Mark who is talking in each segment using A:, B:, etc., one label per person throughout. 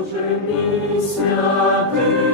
A: Боже мій святий,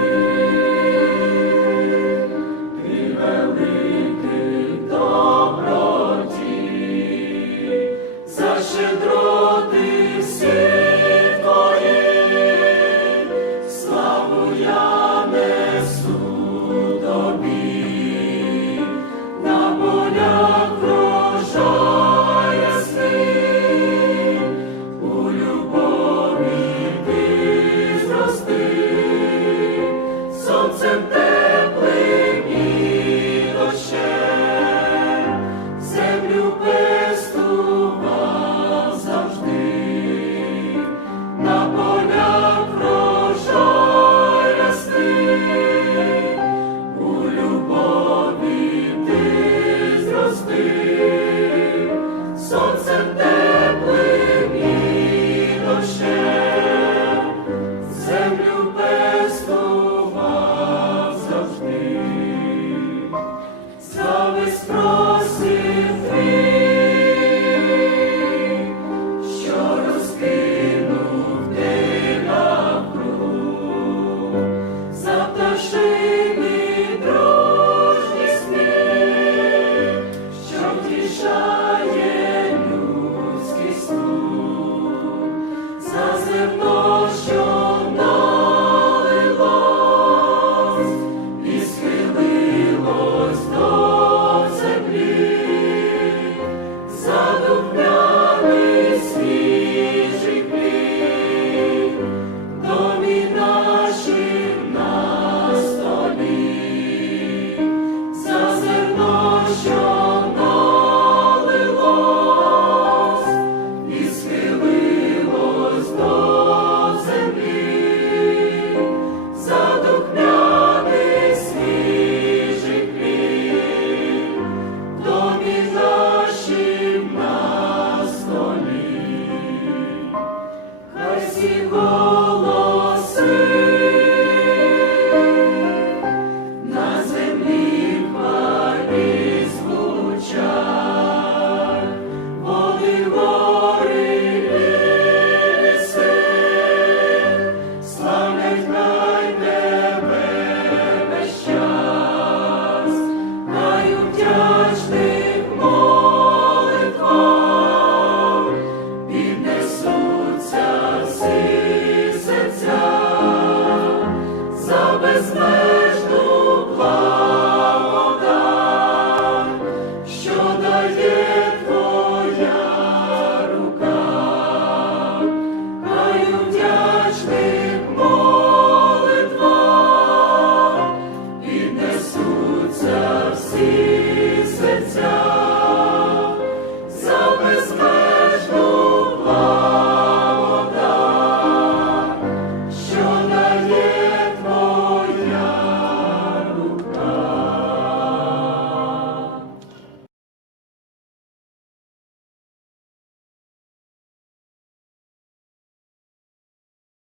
B: всіх.